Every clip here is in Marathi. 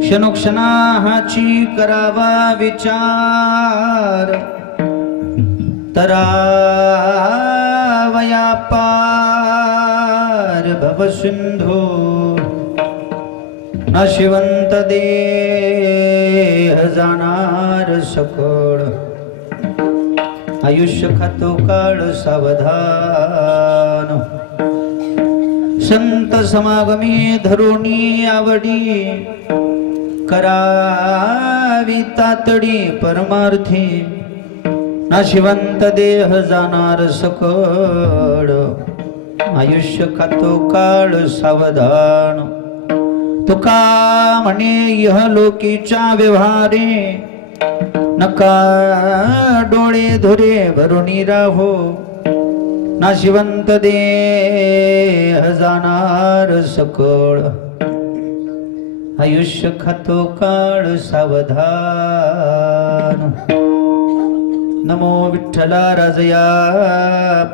क्षणोक्षणाची करावा विचार, तरावया पार भवसिंधू नशिवंत देह जाणार सकळ, आयुष्य खातो काळ सावधान। संत समागमी धरुणी आवडी, करावी तातडी परमार्थी, नाशिवंत देह जाणार सकळ, आयुष्य खातो काळ सावधान। तुका म्हणे इहलोकीच्या व्यवहारे, नका डोळे धुरे भरुनी राहो, नाशिवंत देह जाणार सकळ, आयुष्य खातो काळ सावधान। नमो विठ्ठला राजया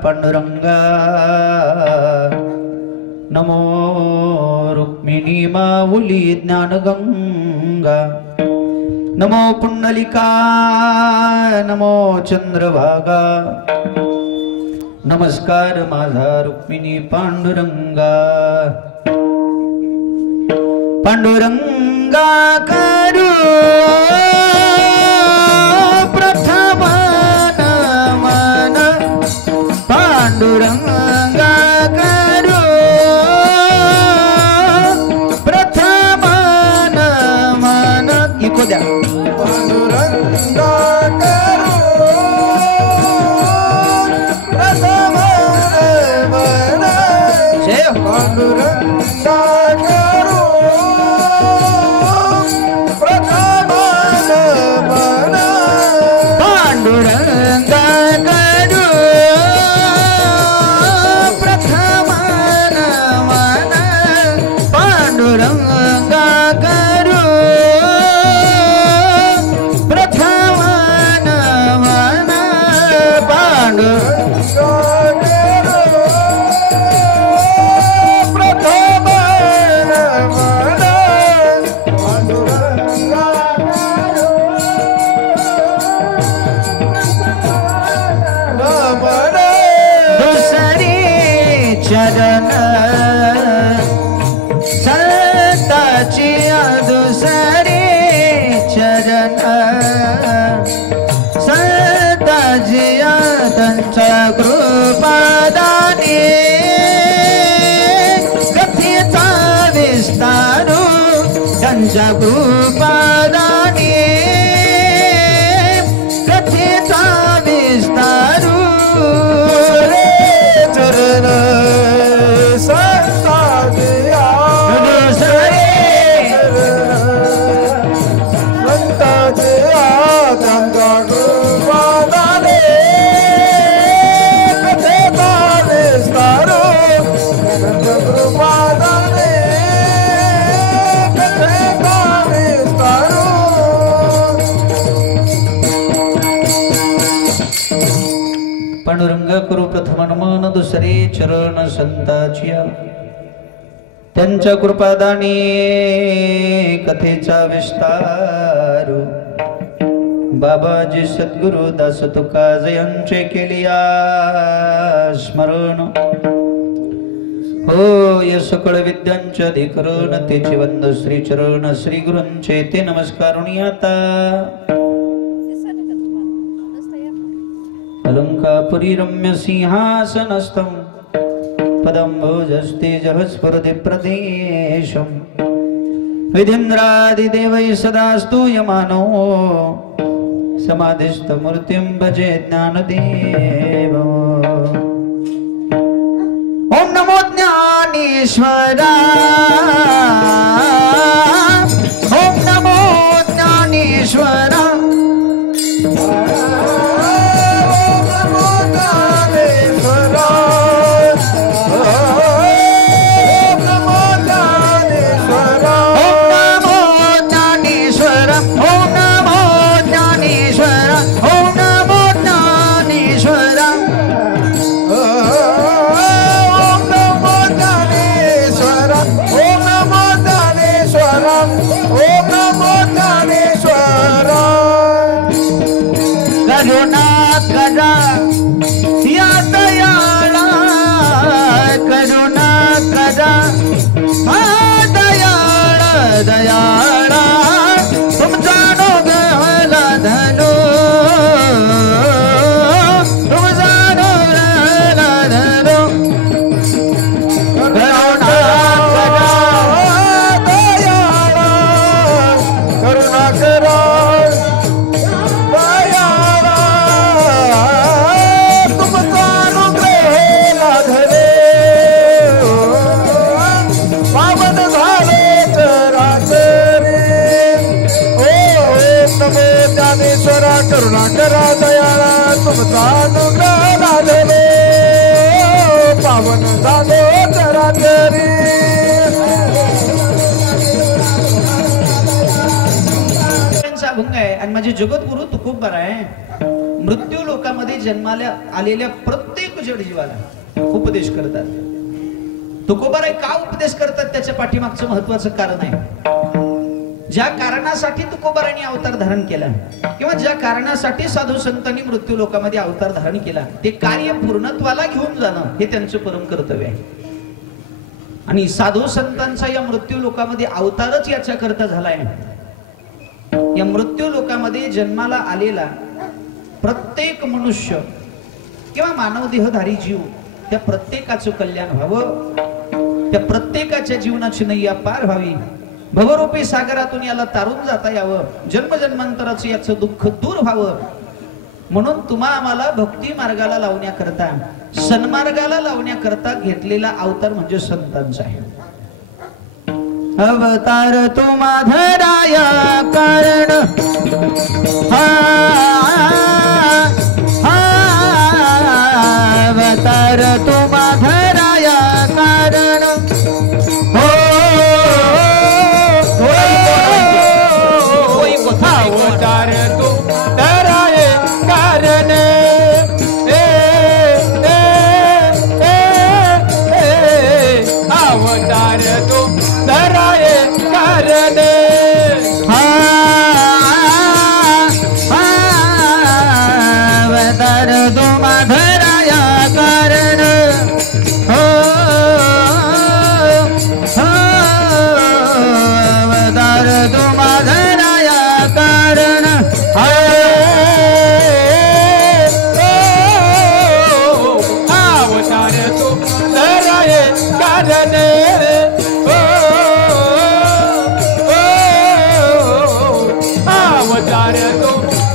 पांडुरंगा, नमो रुक्मिणी माऊली ज्ञानगंगा, नमो पुंडलिका नमो चंद्रभागा, नमस्कार माझा रुक्मिणी पांडुरंगा। पांडुरंगा करू प्रथम नमन, पांडुरंगा करू प्रथम नमन। इको द्या। पांडुरंगा करू प्रथम नमन, जय पांडुरंगा करू प्रथम नमन, पांडुरंगा करू प्रथम नमन, पांडुरंगा करू प्रथम नमन, पांडुरंगा चरण संताची दुसरे चरण संताची त्यांच्या कृपादाने, कथेचा विस्तारू त्यांच्या कृपादाने, कथेचा विस्तारू चरण पांडुरंग करू प्रथम नमन, दुसरे चरण संताचिया त्यांच्या कृपादानी, कथेचा विस्तार बाबाजी सद्गुरु दास तुकाज यांचे केलिया स्मरण। हो य सकळ विद्यांचे अधिकरण, तेचे वंद श्री चरण श्री गुरूंचे ते नमस्कारुणी आता। अलंकापुरी रम्य सिंहासनस्थं पदं भोजस्तेजः स्फुरति प्रदेशं, विधीन्द्रादिदेवैः सदा स्तूयमानो, समाधिस्थमूर्तिं भजे ज्ञानदेवम्। ॐ नमो ज्ञानेश्वराय, ॐ नमो ज्ञानेश्वराय, ओम करा तरी अभंग आहे आणि माझे जगद्गुरु तुकोबार आहे. मृत्यू लोकामध्ये जन्माला आलेल्या प्रत्येक जडजीवाला उपदेश करतात. तुकोबार का उपदेश करतात त्याच्या पाठीमागचं महत्वाचं कारण आहे. ज्या कारणासाठी तुकोबारांनी अवतार धारण केला किंवा ज्या कारणासाठी साधू संतांनी मृत्यू लोकामध्ये अवतार धारण केला ते कार्य पूर्णत्वाला घेऊन जाणं हे त्यांचं परम कर्तव्य आहे. आणि साधू संतांचा या मृत्यू लोकामध्ये अवतारच याच्या करता झालाय. या मृत्यू लोकामध्ये जन्माला आलेला प्रत्येक मनुष्य किंवा मानव देहधारी जीव त्या प्रत्येकाचं कल्याण व्हावं, त्या प्रत्येकाच्या जीवनाची नैया पार व्हावी, भवरूपी सागरातून याला तारून जाता यावं, जन्मजन्मांतराचं याचं दुःख दूर व्हावं म्हणून तुम्हा आम्हाला भक्ती मार्गाला लावण्याकरता सन्मार्गाला लावण्याकरता घेतलेला अवतार म्हणजे संतांचा आहे. अवतार तुम्हा धराया कारण अवतार तुम्हा धराया कारण हो अवतार तू धराये कारण अवतार तू धराये कारण अवतार तुम्हा धराया कारण हो अवतार तुम्हा धराया कारण अवतार तू धराये कारण अवतार तू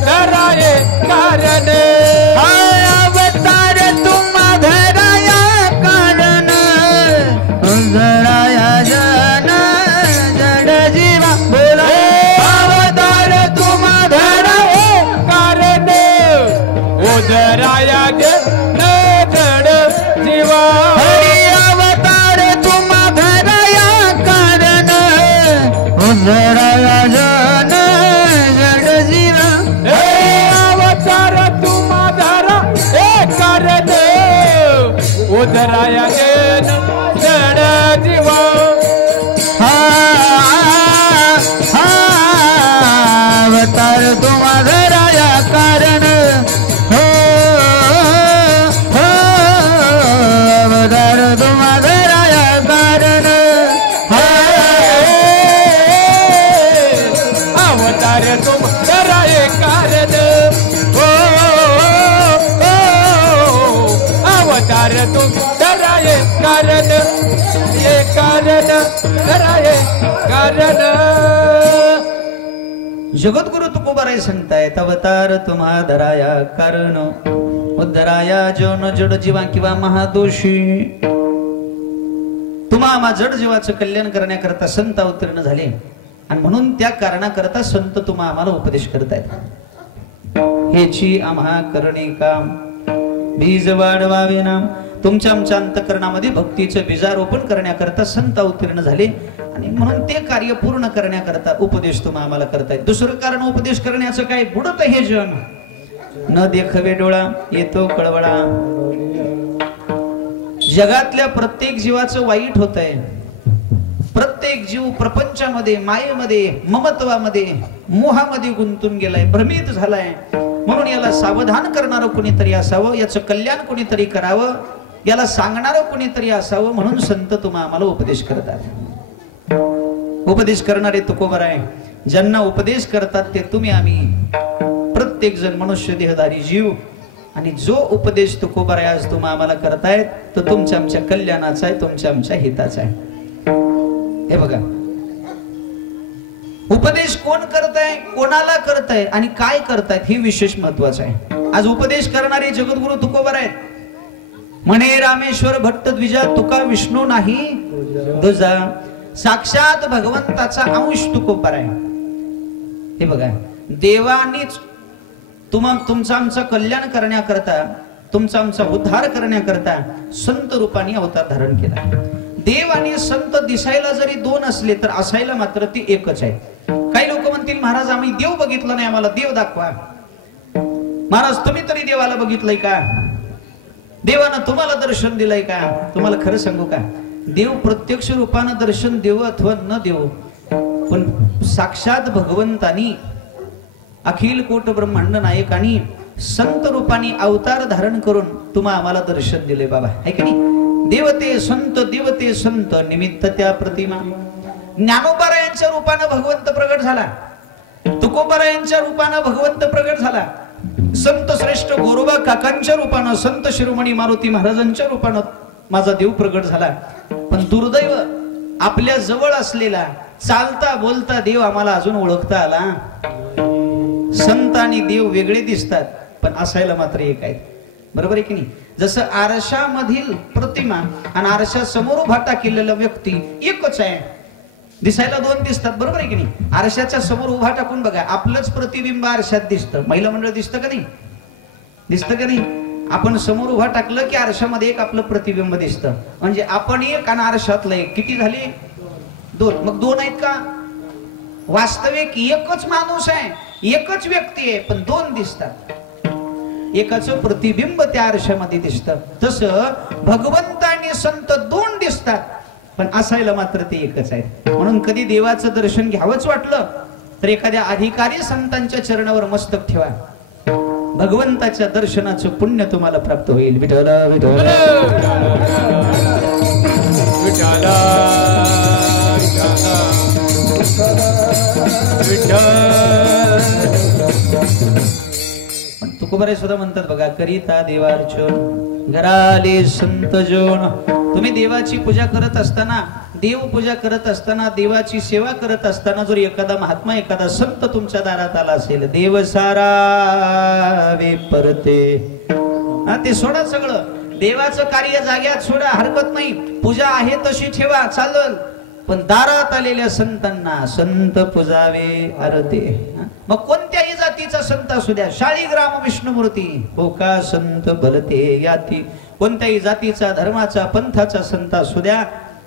धराये कारण अवतार तुम्हा धराया कारण धराया जन जड जीवा बोला अवतार तुम्हा धराये कारण धराया जन जड जीवा अवतार तुम्हा धराया कारण धराया जन जड जीवा अवतार तुम्हा धरा कारण धराया जन जड जीवा अवतार तुम्हा धराया कारण अवतार तुम्हा धराया कारण अवतार तुम धराये कारण अवतार तुम धराये कारण ये कारण धराये कारण जगद्गुरु तुकोबाराय सांगतायत अवतार तुम्हा धराया कारण उद्धराया जन जड जीवा किंवा महादोषी. तुम्हा जड जीवाचं कल्याण करण्याकरता संत अवतीर्ण झाले आणि म्हणून त्या कारणाकरता संत तुम्हा आम्हाला उपदेश करतायत. हेची आम्हा करणे काम बीज वाढवावे नाम. तुमच्या आमच्या अंतःकरणामध्ये भक्तीचं बीजारोपण करण्याकरता संत अवतीर्ण झाले आणि म्हणून ते कार्य पूर्ण करण्याकरता उपदेश तुम्हा आम्हाला करतायत. दुसरं कारण उपदेश करण्याचं काय बुडत हे जन न देखवे डोळा येतो कळवळा. जगातल्या प्रत्येक जीवाचं वाईट होत आहे. प्रत्येक जीव प्रपंचामध्ये मायेमध्ये ममत्वामध्ये मोहामध्ये गुंतून गेलाय, भ्रमित झालाय. म्हणून याला सावधान करणारं कोणीतरी असावं, याचं कल्याण कोणीतरी करावं, याला सांगणारं कोणीतरी असावं म्हणून संत तुम्हा आम्हाला उपदेश करतात. उपदेश करणारे तुकोबार आहे. ज्यांना उपदेश करतात ते तुम्ही आम्ही प्रत्येक जण मनुष्य देहधारी जीव. आणि जो उपदेश तुकोबार आहे आज तुम्हा आम्हाला करतायत तो तुमच्या आमच्या कल्याणाचा आहे, तुमच्या आमच्या हिताचा आहे. हे बघा उपदेश कोण करताय, कोणाला करताय आणि काय करतायत हे विशेष महत्वाचं आहे. आज उपदेश करणारे जगद्गुरु तुकोबार आहेत. म्हणे रामेश्वर भट्ट द्विजा तुका विष्णू नाही दुजा. साक्षात भगवंताचा अंश तुकोबार आहे. हे बघा देवानीच तुमचं आमचं कल्याण करण्याकरता तुमचा आमचा उद्धार करण्याकरता संत रूपाने अवतार धारण केला. देव आणि संत दिसायला जरी दोन असले तर असायला मात्र ते एकच आहे. काही लोक म्हणतील महाराज आम्ही देव बघितलं नाही, आम्हाला देव दाखवा. महाराज तुम्ही तरी देवाला बघितलंय का? देवानं तुम्हाला दर्शन दिलंय का? तुम्हाला खरं सांगू का, देव प्रत्यक्ष रूपानं दर्शन देव अथवा न देव, पण साक्षात भगवंतानी अखिल कोट ब्रह्मांड नायकानी संत रूपाने अवतार धारण करून तुम्हा आम्हाला दर्शन दिले बाबा, आहे की नाही? देवते संत देवते संत निमित्त त्या प्रतिमा. ज्ञानोबारायांच्या रूपानं भगवंत प्रगट झाला, तुकोबारायांच्या रूपानं भगवंत प्रगट झाला, संत श्रेष्ठ गोरोबा काकांच्या रूपानं, संत शिरोमणी मारुती महाराजांच्या रूपानं माझा देव प्रगट झाला. पण दुर्दैव आपल्या जवळ असलेला चालता बोलता देव आम्हाला अजून ओळखता आला. संत आणि देव वेगळे दिसतात पण असायला मात्र एक आहेत, बरोबर आहे की नाही? जसं आरशामधील प्रतिमा आणि आरशा समोर उभा केलेला व्यक्ती एकच आहे, दिसायला दोन दिसतात, बरोबर आहे की नाही? आरशाच्या समोर उभा टाकून बघा, आपलंच प्रतिबिंब आरशात दिसतं. महिला मंडळ दिसतं का नाही? दिसतं का नाही? आपण समोर उभा टाकलं की आरशामध्ये एक आपलं प्रतिबिंब दिसतं. म्हणजे आपण एक आणि आरशातलं एक, किती झाले? दोन. मग दोन आहेत का? वास्तविक एकच माणूस आहे, एकच व्यक्ती आहे, पण दोन दिसतात. एकाचं प्रतिबिंब त्या आरशामध्ये दिसतं. तसं भगवंत आणि संत दोन दिसतात पण असायला मात्र ते एकच आहे. म्हणून कधी देवाचं दर्शन घ्यावंच वाटलं तर एखाद्या अधिकारी संतांच्या चरणावर मस्तक ठेवा, भगवंताच्या दर्शनाचं पुण्य तुम्हाला प्राप्त होईल. विठ्ठल विठ्ठल तुकोबारे सुद्धा म्हणतात बघा, करिता देवार्चन घराले संत जोन. तुम्ही देवाची पूजा करत असताना, देव पूजा करत असताना, देवाची सेवा करत असताना जर एखादा महात्मा, एखादा संत तुमच्या दारात आला असेल, देव सारा वे परते, ते सोडा सगळं. देवाचं कार्य जाग्यात सोडा, हरकत नाही, पूजा आहे तशी ठेवा, चालल. पण दारात आलेल्या संतांना संत पुजावे आरते. मग कोणत्याही जातीचा संत असू द्या, शाळीग्राम विष्णुमूर्ती हो का संत भलते याती, कोणत्याही जातीचा, धर्माचा, पंथाचा संत असू द्या,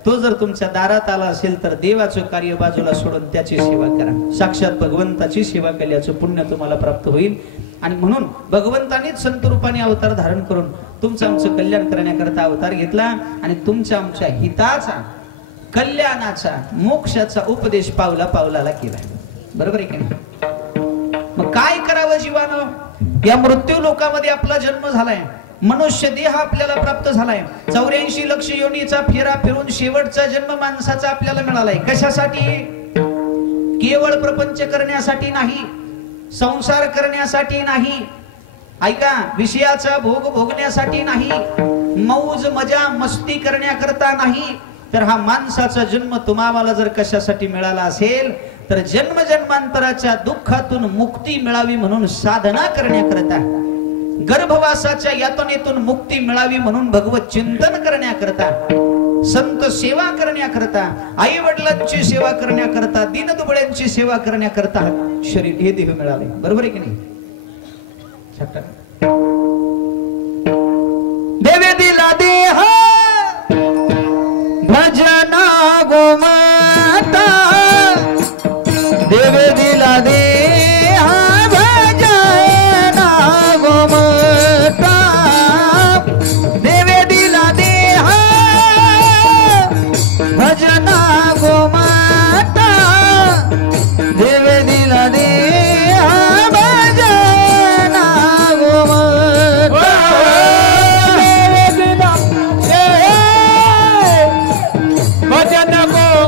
तो जर तुमच्या दारात आला असेल तर देवाचं कार्य बाजूला सोडून त्याची सेवा करा. साक्षात भगवंताची सेवा केल्याचं पुण्य तुम्हाला प्राप्त होईल. आणि म्हणून भगवंतानीच संत रूपाने अवतार धारण करून तुमचं आमचं कल्याण करण्याकरता अवतार घेतला आणि तुमच्या आमच्या हिताचा, कल्याणाचा, मोक्षाचा उपदेश पावला पावलाला केला, बरोबर आहे की नाही? मग काय करावं जीवानं? या मृत्यू लोकामध्ये आपला जन्म झालाय, मनुष्य देह आपल्याला प्राप्त झालाय, 84 लक्ष योनीचा फेरा फिरून शेवटचा जन्म माणसाचा आपल्याला मिळालाय. कशासाठी? केवळ प्रपंच करण्यासाठी नाही, संसार करण्यासाठी नाही, ऐका, विषयाचा भोग भोगण्यासाठी नाही, मौज मजा मस्ती करण्याकरता नाही, तर हा माणसाचा जन्म तुम्हाला जर कशासाठी मिळाला असेल तर जन्म जन्मांतराच्या दुःखातून मुक्ती मिळावी म्हणून साधना करण्याकरता, गर्भवासाच्या यातनेतून मुक्ती मिळावी म्हणून भगवत चिंतन करण्याकरता, संत सेवा करण्याकरता, आई वडिलांची सेवा करण्याकरता, दीनदुबळ्यांची सेवा करण्याकरता शरीर हे देह मिळाले, बरोबर आहे की नाही? देवे दिला देह भजना गोमाता, देवे दिला देह भजना गोमाता, देवे दिला देह भजना गोमाता, देवे दिला देह भजना गोमाता, देवे दिला भजन गो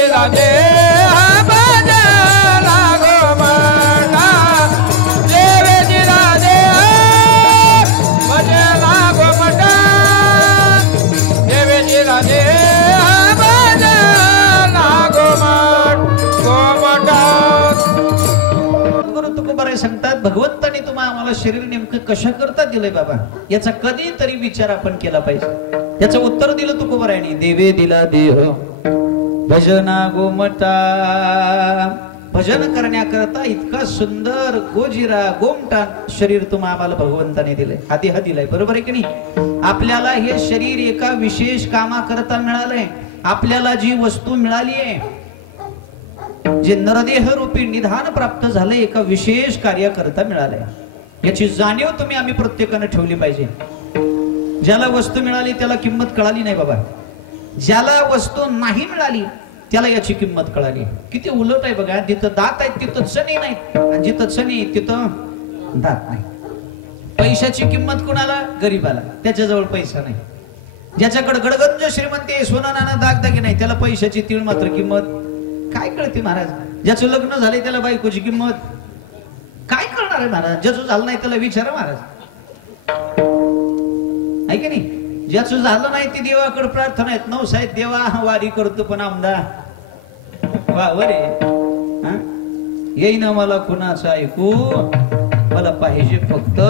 देवेजीला देह भजला गोमटा देवेजीला देह भजला गोमटा देवेजीला देह भजला गोमटा गुरु तुकोबाराय सांगतात भगवंताने आम्हाला शरीर नेमकं कशा करता दिलंय बाबा याचा कधीतरी विचार आपण केला पाहिजे. त्याचं उत्तर दिलं तुकोबारायने देवे दिला देह भजना गोमटा. भजन करण्याकरता इतका सुंदर गोजिरा गोमटा शरीर आम्हाला भगवंताने दिलंय. हा देह दिलाय बरोबर आहे की नाही. आपल्याला हे शरीर एका विशेष कामाकरता मिळालंय. आपल्याला जी वस्तू मिळाली आहे जे नरदेह रूपी निधान प्राप्त झाले एका विशेष कार्याकरता मिळालंय याची जाणीव आम्ही प्रत्येकाने ठेवली पाहिजे. ज्याला वस्तू मिळाली त्याला किंमत कळाली नाही बाबा. ज्याला वस्तू नाही मिळाली त्याला याची किंमत कळाली. किती उलट आहे बघा. जिथं दात आहेत तिथं चणे नाहीत आणि जिथं चणे तिथं दात नाही. पैशाची किंमत कोणाला? गरीबाला. त्याच्याजवळ पैसा नाही. ज्याच्याकडे गडगंज श्रीमंती सोना नाना दागदागी नाही त्याला पैशाची तीळ मात्र किंमत काय कळते महाराज. ज्याचं लग्न झाले त्याला बायकोची किंमत काय करणार आहे महाराज. ज्याचं झालं नाही त्याला विचारा महाराज आहे की नाही. ज्याचं झालं नाही ती देवाकडे प्रार्थना आहेत. नवसाहेब देवा वारी करतो पण आमदार वावरे येईन मला कुणाचं ऐकू मला पाहिजे फक्त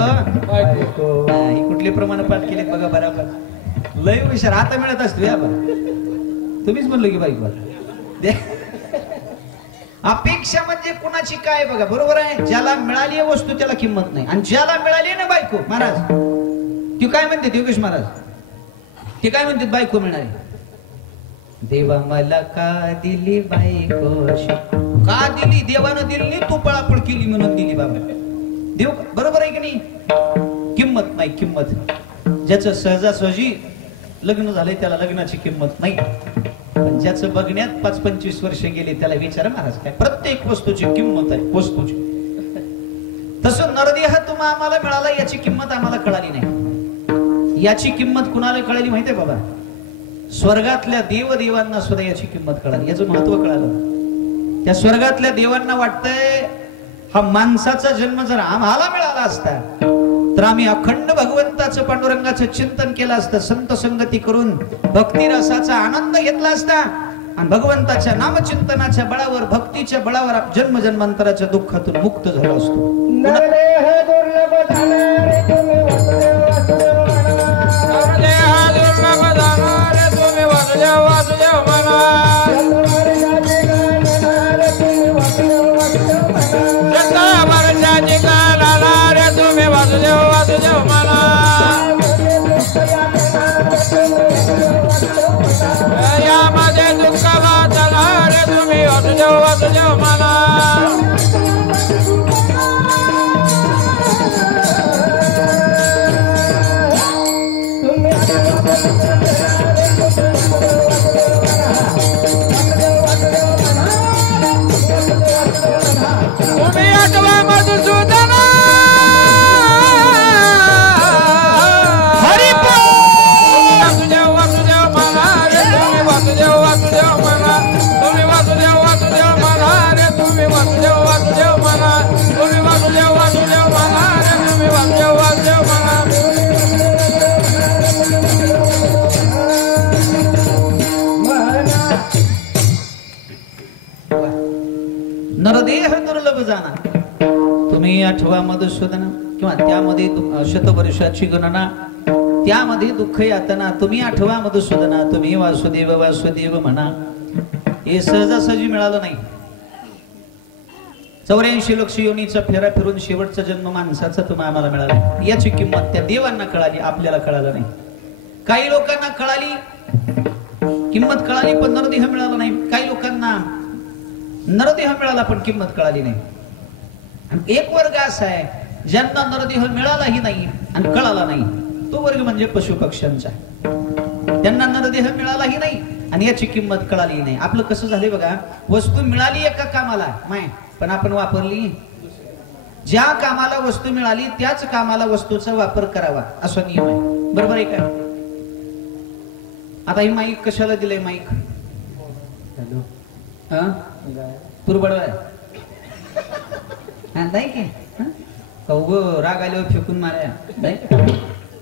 बायको. ही कुठले प्रमाण पाठ केले बघा बराबर. लय विचार आता मिळत असतो या तुम्हीच म्हणलो की बायको. अपेक्षा म्हणजे कुणाची काय बघा बरोबर आहे. ज्याला मिळाली आहे वस्तू त्याला किंमत नाही आणि ज्याला मिळाली ना बायको महाराज ती काय म्हणते योगेश महाराज ती काय म्हणते बायको मिळाली. देवा मला का दिली बायको का दिली देवानं दिली नाही तू पळापळ केली म्हणून दिली बाबा. देव बरोबर आहे की नाही. किंमत नाही किंमत. ज्याचं सहजासहजी लग्न झालंय त्याला लग्नाची किंमत नाही. पण ज्याचं बघण्यात 5-25 वर्ष गेले त्याला विचारा महाराज काय. प्रत्येक वस्तूची किंमत आहे वस्तूची. तसं नरदेह आम्हाला मिळाला याची किंमत आम्हाला कळाली नाही. याची किंमत कुणाला कळाली माहितीये बाबा. स्वर्गातल्या देवदेवांना सुद्धा याची किंमत कळाली. याचं महत्व कळालं. त्या स्वर्गातल्या देवांना वाटतंय हा माणसाचा जन्म जर आम्हाला मिळाला असता तर आम्ही अखंड भगवंताचं पांडुरंगाचं चिंतन केलं असतं. संत संगती करून भक्ती रसाचा आनंद घेतला असता आणि भगवंताच्या नामचिंतनाच्या बळावर भक्तीच्या बळावर जन्म जन्मांतराच्या दुःखातून मुक्त झालो असतो. यामध्ये दुःख वाचला रे तुम्ही वासुदेव मला. तुम्ही आठवा मधुसूदन नरदेह दुर्लभ जाणार. तुम्ही आठवा मधुसूदन किंवा त्यामध्ये शतवर्षाची गणना त्यामध्ये दुःख यातना. तुम्ही आठवा मधुसूदना तुम्ही वासुदेव वासुदेव म्हणा. हे सहजासहजी मिळालं नाही. 84 लक्ष योनीचा फेरा फिरून शेवटचा जन्म माणसाचा आम्हाला मिळाला. याची किंमत त्या देवांना कळाली आपल्याला कळालं नाही. काही लोकांना कळाली किंमत कळाली पण नरदेह मिळाला नाही. काही लोकांना नरदेह मिळाला पण किंमत कळाली नाही. आणि एक वर्ग असा आहे ज्यांना नरदेह मिळालाही नाही आणि कळाला नाही. तो वर्ग म्हणजे पशु पक्ष्यांचा. त्यांना नरदेह मिळालाही नाही आणि याची किंमत कळाली नाही. आपलं कसं झालंय बघा. वस्तू मिळाली एका कामाला माय पण आपण वापरली. ज्या कामाला वस्तू मिळाली त्याच कामाला वस्तूचा वापर करावा असा नियम आहे. बरोबर आहे का. आता ही माईक कशाला दिलंय. माईक हा तुरबडवाय हा नाही की कौग राग आल्यावर फेकून माराया नाही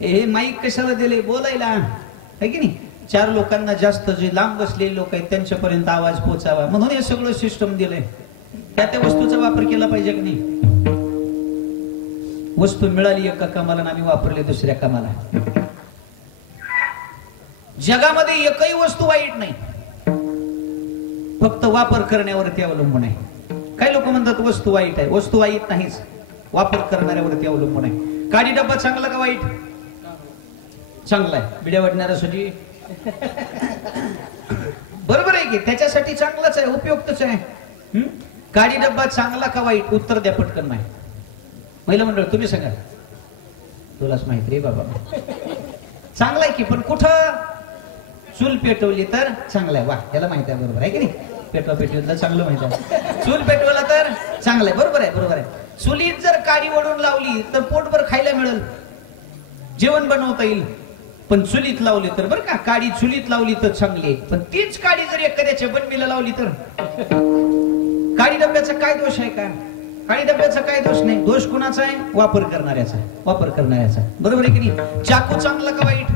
हे माईक कशाला दिले बोलायला आहे की नाही. 4 लोकांना जास्त जे लांब बसलेले लोक आहेत त्यांच्यापर्यंत आवाज पोचावा म्हणून हे सगळं सिस्टम दिलंय. त्या वस्तूचा वापर केला पाहिजे की नाही. वस्तू मिळाली एका कामाला आणि आम्ही वापरले दुसऱ्या कामाला. जगामध्ये एकही वस्तू वाईट नाही, फक्त वापर करण्यावरती अवलंबून आहे. काही लोक म्हणतात वस्तू वाईट आहे. वस्तू वाईट नाहीच, वापर करणाऱ्यावरती अवलंबून आहे. काडी डब्बा चांगला का वाईट? चांगला आहे. बिड्या वाटणाऱ्यासाठी बरोबर आहे की त्याच्यासाठी चांगलाच आहे, उपयुक्तच आहे. काडी डब्बा चांगला का वाईट? उत्तर द्या पटकन. नाही महिला मंडळ तुम्ही सांगा. तुलाच माहिती रे बाबा. चांगला आहे की, पण कुठं चूल पेटवली तर चांगलं आहे. वा याला माहिती आहे, बरोबर आहे की नाही. पेटवा पेटवलं चांगलं माहिती आहे. चूल पेटवला तर चांगलं आहे. बरोबर आहे बरोबर आहे. चुलीत जर काडी वडून लावली तर पोटभर खायला मिळेल, जेवण बनवता येईल. पण चुलीत लावली तर बरं का, काडी चुलीत लावली तर चांगली आहे. पण तीच काडी जर एखाद्याच्या बनमीला लावली तर काडी डब्याचा काय दोष आहे का? काडी डब्याचा काय दोष नाही. दोष कुणाचा आहे? वापर करणाऱ्याचा. वापर करणाऱ्याचा. बरोबर आहे की नाही. चाकू चांगला का वाईट?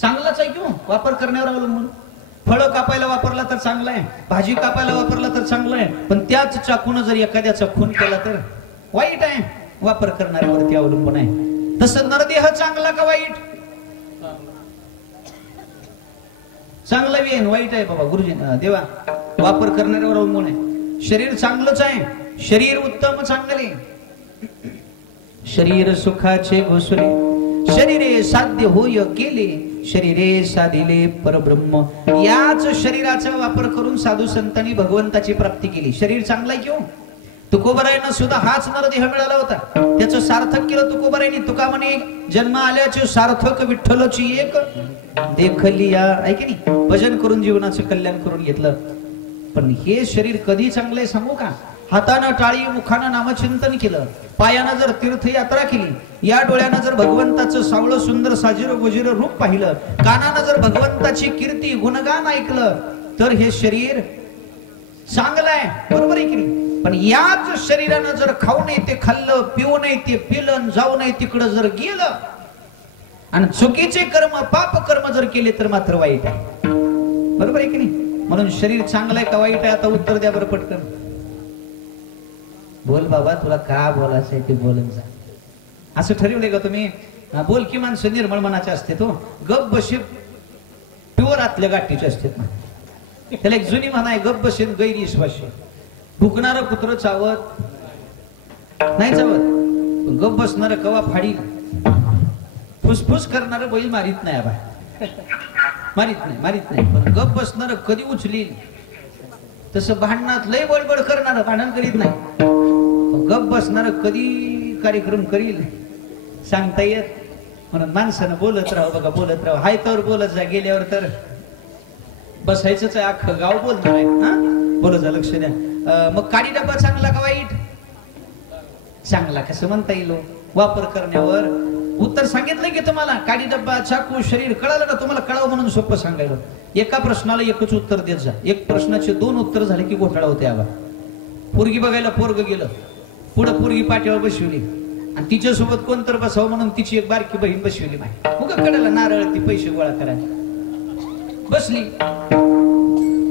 चांगलाच आहे किंवा वापर करण्यावर अवलंबून. फळं कापायला वापरला तर चांगला आहे, भाजी कापायला वापरला तर चांगलं आहे. पण त्याच चाकून जर एखाद्याचा खून केला तर वाईट आहे. वापर करणाऱ्यावरती अवलंबून आहे. तसं नरदेह चांगला का वाईट? चांगला बी आहे वाईट आहे बाबा. गुरुजी देवा वापर करणाऱ्यावर अवलंबून आहे. शरीर चांगलंच आहे, शरीर उत्तम चांगले. शरीर सुखाचे घोसले, शरीरे साध्य होय केले, शरीरे साधिले परब्रह्म. याच शरीराचा वापर करून साधू संतांनी भगवंताची प्राप्ती केली. शरीर चांगला आहे किंवा तुकोबरायांना सुद्धा हाच नरदेह मिळाला होता. त्याचं सार्थक केलं तुकोबरायांनी. तुका म्हणे जन्म आल्याचे सार्थक विठ्ठलची एक देखली आहे की नाही. भजन करून जीवनाचं कल्याण करून घेतलं. पण हे शरीर कधी चांगलं आहे सांगू का? हातानं टाळी, मुखानं नामचिंतन केलं, पायानं जर तीर्थयात्रा केली, या डोळ्यानं जर भगवंताचं सावळं सुंदर साजिर गोजिर रूप पाहिलं, कानानं जर भगवंताची कीर्ती गुणगान ऐकलं, तर हे शरीर चांगलं आहे. बरोबर आहे की नाही. पण याच शरीरानं जर खाऊ नये ते खाल्लं, पिऊ नये ते पिलं, जाऊ नये तिकडं जर गेलं आणि चुकीचे कर्म पाप कर्म जर केले तर मात्र वाईट आहे. बरोबर आहे की नाही. म्हणून शरीर चांगलं आहे का वाईट आहे? आता उत्तर द्या बरं पटकन. बोल बाबा, तुला का बोलायचं आहे ते बोलून जा. असं ठरवलंय का तुम्ही? बोल की माणसं निर्मळ मनाचे असते. तो गप बशी प्युअर आतल्या गाठीचे असते. त्याला एक जुनी म्हणा आहे, गप बसेन गैरविश्वासी. भुकणारं कुत्र चावत नाही चावत, गप बसणार कवा फाडी. फुसफुस करणारं बैल मारित नाही बा, मारित नाही. पण गप बसणार कधी उचली. तसं भांडणात लय बडबड करणार भांडण करीत नाही. गप बसणार कधी कार्यक्रम करील सांगता येत. म्हणून माणसानं बोलत राहू बघा, बोलत राहू. हाय तर बोलत जा, गेल्यावर तर बसायचंच आहे. अख्खं गाव बोलणार आहे. हा बोलत जा, लक्ष द्या. मग काडी डब्बा चांगला का वाईट? चांगला कसं म्हणता येईल? वापर करण्यावर. उत्तर सांगितलं की तुम्हाला. काडी डब्बा, चाकू, शरीर कळालं ना तुम्हाला? कळावं म्हणून सोपं सांगायला. एका प्रश्नाला एकच उत्तर देत जा. एक प्रश्नाचे 2 उत्तर झाले की घोटाळा होते. आबा पोरगी बघायला पोरग गेलं, पुढं पोरगी पाठीवर बसवली आणि तिच्यासोबत कोण तर बसावं म्हणून तिची एक बारकी बहीण बसवली. माहिती उगा कडाला नारळ ती पैसे गोळा करायला बसली.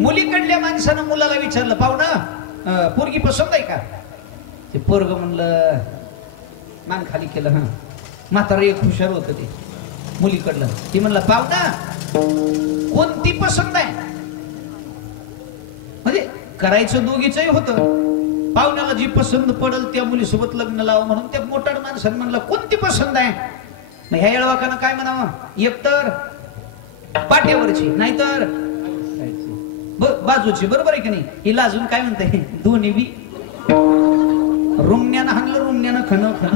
मुलीकडल्या माणसानं मुलाला विचारलं, पाहुणा पोरगी पसंत आहे का? ते पोरग म्हणलं, मान खाली केलं. हा म्हातारा एक हुशार होत ते मुलीकडलं. ती म्हणलं, पाहुणा कोणती पसंत आहे? म्हणजे करायचं दोघीचंही होतं. पाहुण्याला जी पसंत पडल त्या मुलीसोबत लग्न लावा म्हणून त्या मोठाड माणसानं म्हणलं, कोणती पसंत आहे? मग ह्या येळवाकानं काय म्हणावं? एकतर पाट्यावरची, नाहीतर बाजूची. बरोबर आहे की नाही. हिला अजून काय म्हणते? दोन्ही बी. रुमण्यानं हाणलं, रुमण्यानं खण खण.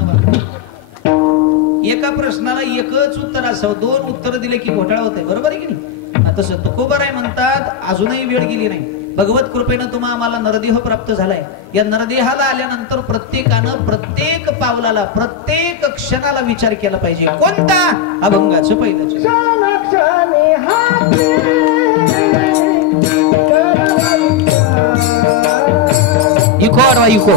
एका प्रश्नाला एकच उत्तर असावं. 2 उत्तर दिले की घोटाळा होतंय. बरोबर आहे की नाही. तसं तुकोबाराय म्हणतात, अजूनही वेळ गेली नाही. भगवत कृपेनं तुम्हा आम्हाला नरदेह प्राप्त झालाय. या नरदेहाला आल्यानंतर प्रत्येकानं प्रत्येक पावलाला, प्रत्येक क्षणाला विचार केला पाहिजे. कोणता? अभंगाचं पहिलं इको वाढवा इको.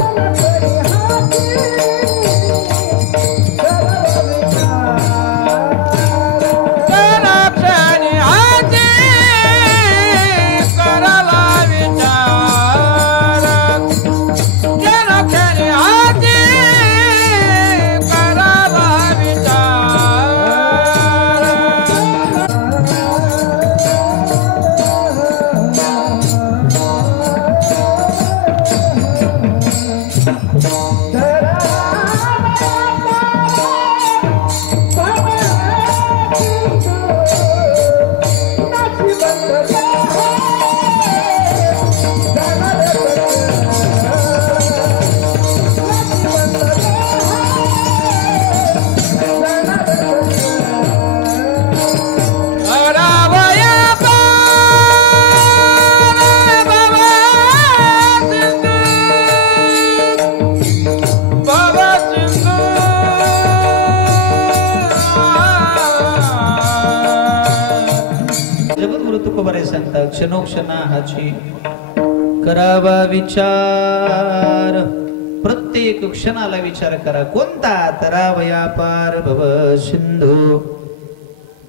क्षणोक्षणा हाची करावा विचार. प्रत्येक क्षणाला विचार करा. कोणता? तरावया पार भव सिंधू.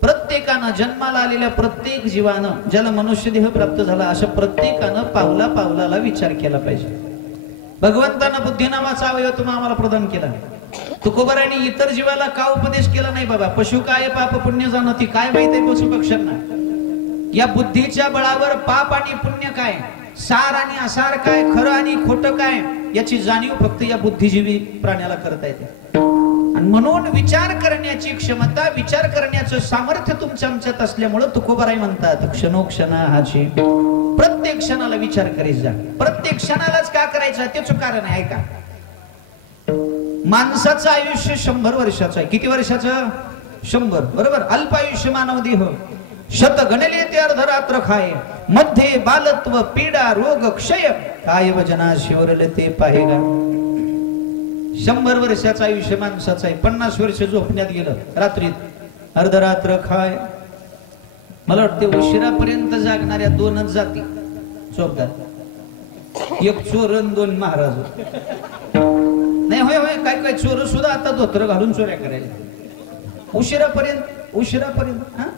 प्रत्येकानं जन्माला आलेल्या प्रत्येक जीवानं ज्याला मनुष्य देह प्राप्त झाला अशा प्रत्येकानं पावला पावलाला विचार केला पाहिजे. भगवंतानं बुद्धी नावाचा अवयव तुम्हाला आम्हाला प्रदान केला. तुकोबाराने इतर जीवाला का उपदेश केला नाही बाबा? पशु काय पाप पुण्य जाणती काय माहित आहे पशु पक्ष्यांना? या बुद्धीच्या बळावर पाप आणि पुण्य काय, सार आणि असार काय, खरं आणि खोटं काय याची जाणीव फक्त या बुद्धिजीवी प्राण्याला करता येते. आणि म्हणून विचार करण्याची क्षमता, विचार करण्याचं सामर्थ्य तुमच्या आमच्यात असल्यामुळे तुकोबाराय म्हणतात क्षणोक्षणा हाची. प्रत्येक क्षणाला विचार करीत जा. प्रत्येक क्षणालाच का करायचं त्याचं कारण आहे का? माणसाचं आयुष्य 100 वर्षाचं आहे. किती वर्षाचं? 100. बरोबर. अल्पायुष्य मानव देह शत गणले ते अर्धरात्र खाय. मध्ये बालत्व पीडा रोग क्षय काय वजना शिवरले ते पाहेगा. 100 वर्षाचं आयुष्य माणसाचं आहे. 50 वर्ष झोपण्यात गेलं रात्रीत अर्धरात्र खाय. मला वाटते उशिरापर्यंत जागणाऱ्या 2च जाती चोपदार. एक चोर आणि 2 महाराज. नाही होय होय काय काय चोर सुद्धा आता धोतर घालून चोऱ्या करायला उशिरापर्यंत. हा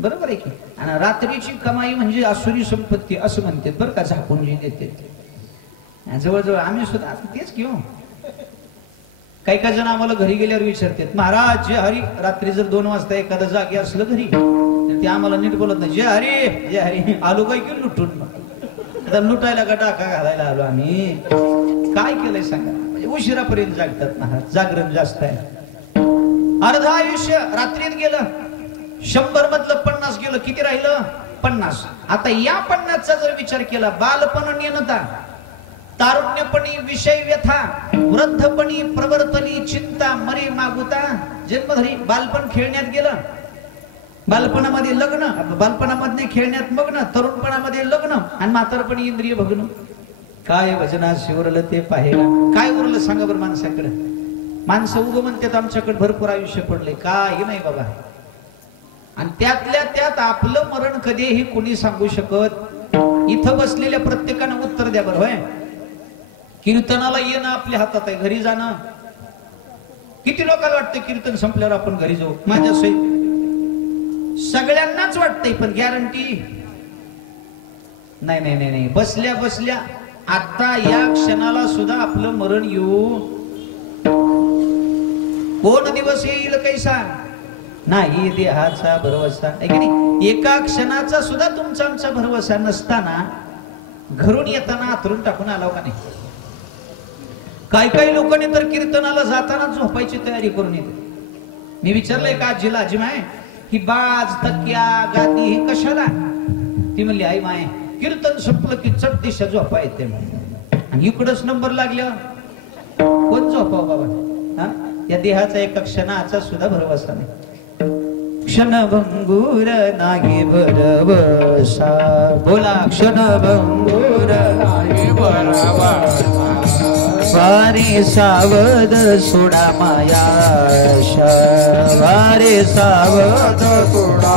बरोबर आहे की. आणि रात्रीची कमाई म्हणजे आसुरी संपत्ती असं म्हणते बरं का. झाकून जी देते जवळजवळ आम्ही सुद्धा तेच घेऊ. काही काही जण आम्हाला घरी गेल्यावर विचारतात महाराज जे हरी. रात्री जर 2 वाजता एखादा जागे असलं घरी ते आम्हाला नीट बोलत नाही. जे हरी जे हरी. आलो काय की लुटून. आता लुटायला का टाका घालायला आलो आम्ही. काय केलंय सांगा. म्हणजे उशिरापर्यंत जागतात महाराज. जागरण जास्त आहे. अर्ध आयुष्य रात्रीत गेलं. 100 मधलं 50 गेलं. किती राहिलं? 50. आता या 50चा जर विचार केला. बालपण नेनता, तारुण्यपणी विषय व्यथा, वृद्धपणी प्रवर्तनी चिंता, मरे मागुता, जन्मधरी बालपण खेळण्यात गेलं. बालपणामध्ये लग्न, बालपणामध्ये खेळण्यात मग्न, तरुणपणामध्ये लग्न आणि म्हातारपणी इंद्रिय भग्न. काय वजना शिवरलं ते पाहेगा. काय उरलं सांगा बरं माणसाकडे? माणसं उगं म्हणतात आमच्याकडे भरपूर आयुष्य पडले. काही नाही बाबा. आणि त्यातल्या त्यात आपलं मरण कधीही कोणी सांगू शकत. इथं बसलेल्या प्रत्येकानं उत्तर द्या बरं. होय कीर्तनाला येणं आपल्या हातात आहे. घरी जाणं किती लोकांना वाटतं कीर्तन संपल्यावर आपण घरी जाऊ. माझ्या सगळ्यांनाच वाटतंय पण गॅरंटी नाही नाही नाही. बसल्या बसल्या आता या क्षणाला सुद्धा आपलं मरण येऊ. कोण दिवस येईल काही सांग नाही. देहाचा भरवसा आहे की नाही. एका क्षणाचा सुद्धा तुमचा आमचा भरवसा नसताना घरून येताना आतरून टाकून आला का नाही? काही काही लोकांनी तर कीर्तनाला जाताना झोपायची तयारी करून येते. मी विचारलंय का आजीला, आजी माय ही बाज तक्या गादी ही कशाला? ती म्हणली आई माय कीर्तन संपलं की चट दिशा झोपा येते. आणि इकडच नंबर लागल्यावर कोण झोपाव बाबा? या देहाचा एका क्षणाचा सुद्धा भरवसा नाही. क्षणभंगूर नागे भरवसा. बोला क्षणभंगूर नागे भरवसा. वारे सावध सोडा माया. वारे सावध सोडा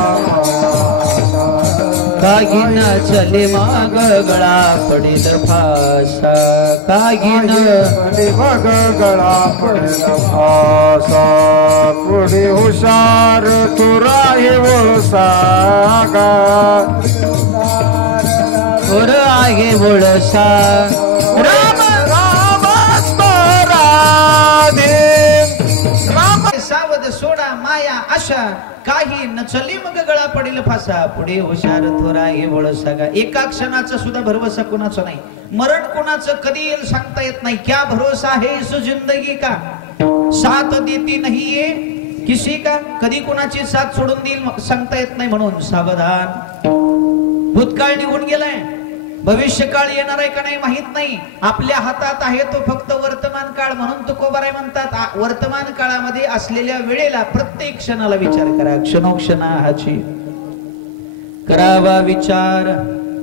कागीन चले माग गळा पडेल फासा कागीन चले मग गळा पडेल फासा पुढे हुशार तुरा हे वळसागा थोर आहे वळसा राम राम स्मराधे राम सावध सोडा माया आशा काही न चली मग गळा पडेल फासा पुढे हुशार थोरा हे वळसा गा एका क्षणाचा सुद्धा भरवसा कोणाचा नाही मरण कोणाचं कधी येईल सांगता येत नाही क्या भरोसा है इस जिंदगी का साथ देती नहीं ये किसी का कधी कोणाची साथ सोडून देईल सांगता येत नाही म्हणून सावधान भूतकाळ निघून गेलाय भविष्य काळ येणार आहे का नाही माहित नाही आपल्या हातात आहे तो फक्त वर्तमान काळ म्हणून तुकोबाराय म्हणतात वर्तमान काळामध्ये असलेल्या वेळेला प्रत्येक क्षणाला विचार करा क्षणोक्षणाची करावा विचार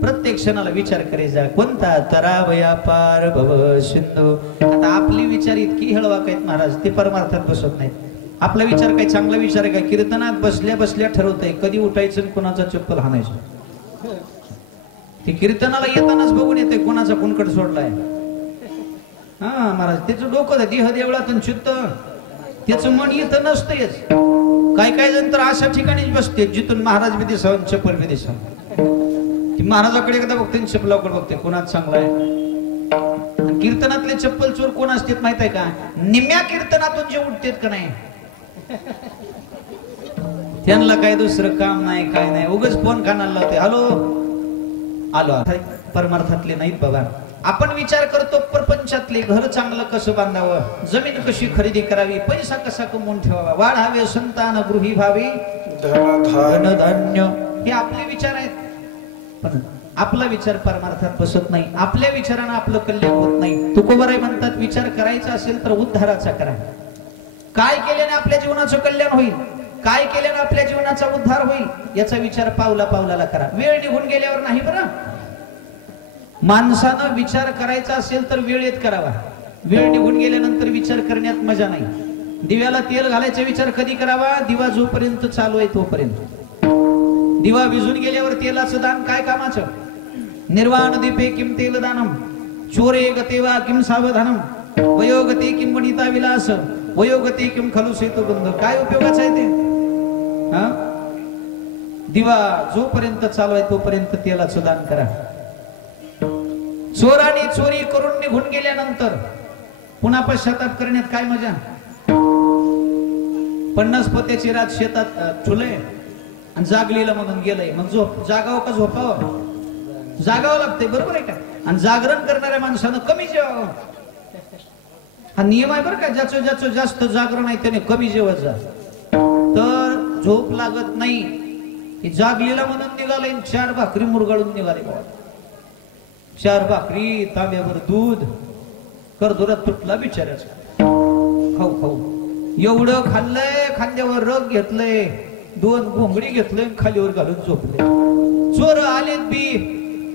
प्रत्येक क्षणाला विचार करायचा कोणता तरावया पार भव सिंधू आता आपली विचार इतकी हळवाक आहेत महाराज ते परमार्थात बसत नाहीत आपला विचार काही चांगला विचार आहे का कीर्तनात बसल्या बसल्या ठरवतंय कधी उठायचं आणि कोणाचा चप्पल हाणायचं ते कीर्तनाला येतानाच बघून येते कोणाचा कुणकड सोडलाय हा महाराज त्याचं डोकं देह देवळातून चित्त त्याचं मन येतं नसतेच काय काय जण तर अशा ठिकाणीच बसते जिथून महाराज बी दिसाव चप्पल बी दिसाव ती महाराजाकडे एकदा बघते चप्पलाकडे बघते कोणाच चांगला आहे कीर्तनातले चप्पल चोर कोण असतात माहित आहे का निम्या कीर्तनातून जे उठतेत का नाही त्यांना काय दुसरं काम नाही काय नाही उगाच फोन कानाला लावते हॅलो आलो परमार्थातले नाहीत बाबा आपण विचार करतो प्रपंचातले घर चांगलं कसं बांधावं जमीन कशी खरेदी करावी पैसा कसा कमवून ठेवावा वाढावे संतान गृही भावी धनधान्य हे आपले विचार आहेत पण आपला विचार परमार्थात बसत नाही आपल्या विचारानं आपलं कल्याण होत नाही तुकोबाराय म्हणतात विचार करायचा असेल तर उद्धाराचा करा काय केल्याने आपल्या जीवनाचं कल्याण होईल काय केल्याने आपल्या जीवनाचा उद्धार होईल याचा विचार पावला पावलाला करा वेळ निघून गेल्यावर नाही बरं माणसानं विचार करायचा असेल तर वेळेत करावा वेळ निघून गेल्यानंतर विचार करण्यात मजा नाही दिव्याला तेल घालायचा विचार कधी करावा दिवा जोपर्यंत चालू आहे तोपर्यंत दिवा विझून गेल्यावर तेलाचं दान काय कामाचं निर्वाण दीपे किम तेल दानम चोरे गतेवा किम सावधानम वयोगते किम वनिता विलास वयोगते किम खलु सेतु बंध काय उपयोगाचं आहे ते हा दिवा जोपर्यंत चालू आहे तोपर्यंत तेलाचं दान करा चोराने चोरी करून निघून गेल्यानंतर पुन्हा पश्चाताप करण्यात काय मजा 50 पोत्याची रात शेतात ठुलय आणि जागलेलं म्हणून गेलंय मग झोप जागावं का झोपावं जागावं लागतंय बरोबर आहे का आणि जागरण करणाऱ्या माणसानं कमी जेवावं हा नियम आहे बरं का ज्याचं ज्याचं जास्त जागरण आहे त्याने कमी जेवत जा तर झोप लागत नाही जागलेला म्हणून निघाले 4 भाकरी मुरगाळून निघाले बाबा 4 भाकरी तांब्यावर दूध करदुरात तुटला बिचाराचा खाऊ खाऊ एवढं खाल्लंय खांद्यावर रग घेतलंय 2 घोंगडी घेतलंय खालीवर घालून झोपले चोर आलेत बी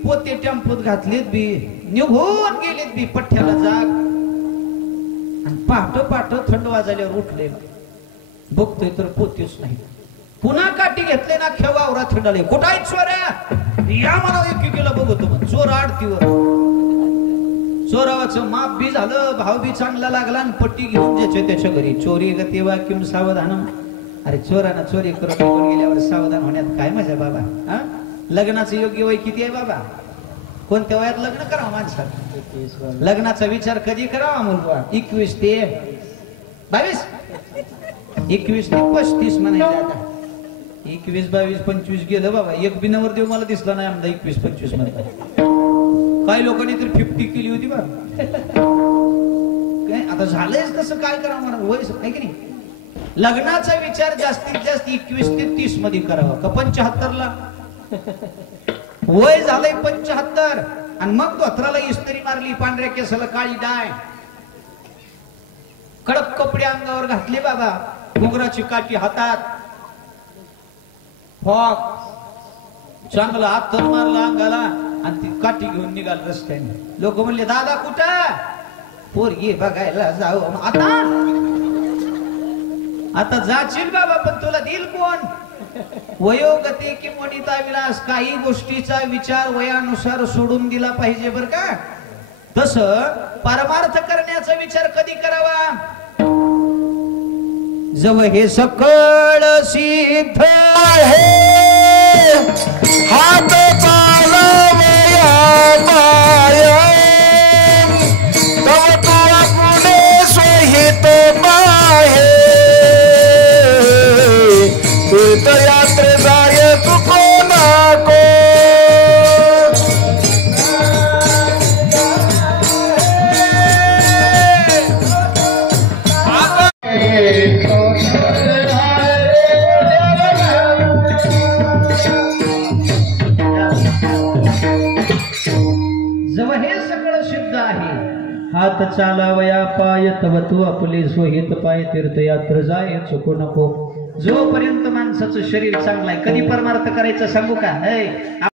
पोते टेम्पोत घातलेत बी निघून गेलेत बी पठ्ठ्याला जाग आणि पहाट थंड वाजल्यावर उठले बघतोय तर पोतेच नाही पुन्हा काठी घेतले ना खेवावरा थंडाले कुठं आहेत चोऱ्या या मला एकीला बघतो मग चोर आडतीवर चोरावाचं माप बी झालं भाव बी चांगला लागला आणि पट्टी घेऊन द्यायचे त्याच्या घरी चोरी ग तेव्हा किम सावधानम अरे चोरानं चोरी करून गेल्यावर सावधान होण्यात काय मजा बाबा हा लग्नाचं योग्य वय किती आहे बाबा कोणत्या वयात लग्न करावं माणसाला लग्नाचा विचार कधी करावा मुलगा 21 ते 22 21 ते 35 म्हणायचं आता 21 22 25 गेलं बाबा एक बी नवर देव मला दिसला नाही आमदा 21 25 मध्ये काही लोकांनी तर 50 केली होती बा काय आता झालंयच तसं काय करावं मला वय आहे की नाही लग्नाचा विचार जास्तीत जास्त 21 ते 30 मध्ये करावा का 75 ला वय झालंय 75 आणि मग धोत्राला इस्त्री मारली पांढऱ्या केसाला काळी डाय कडक कपडे अंगावर घातले बाबा घुंगराची काठी हातात फॉक चांगला हात तर मारला अंगाला आणि ती काठी घेऊन निघाल रस्त्याने लोक म्हणले दादा कुठं पोरगी बघायला जाऊ आता जाशील बाबा पण तुला देईल कोण वयोगती किंवा वनिता विलास काही गोष्टीचा विचार वयानुसार सोडून दिला पाहिजे बर का. तस परमार्थ करण्याचा विचार कधी करावा, जव हे सकळ सिद्ध आहे हात चालवया माया तव तुला पुढे सोहित पाहे तीर्थयात्रे जाय चुको नको. जव हे सगळं सिद्ध आहे हात चालावया पाय तव तू आपले स्वहित पाय तीर्थयात्र जाय चुको नको. जोपर्यंत माणसाचं शरीर चांगलं आहे कधी परमार्थ करायचं सांगू का.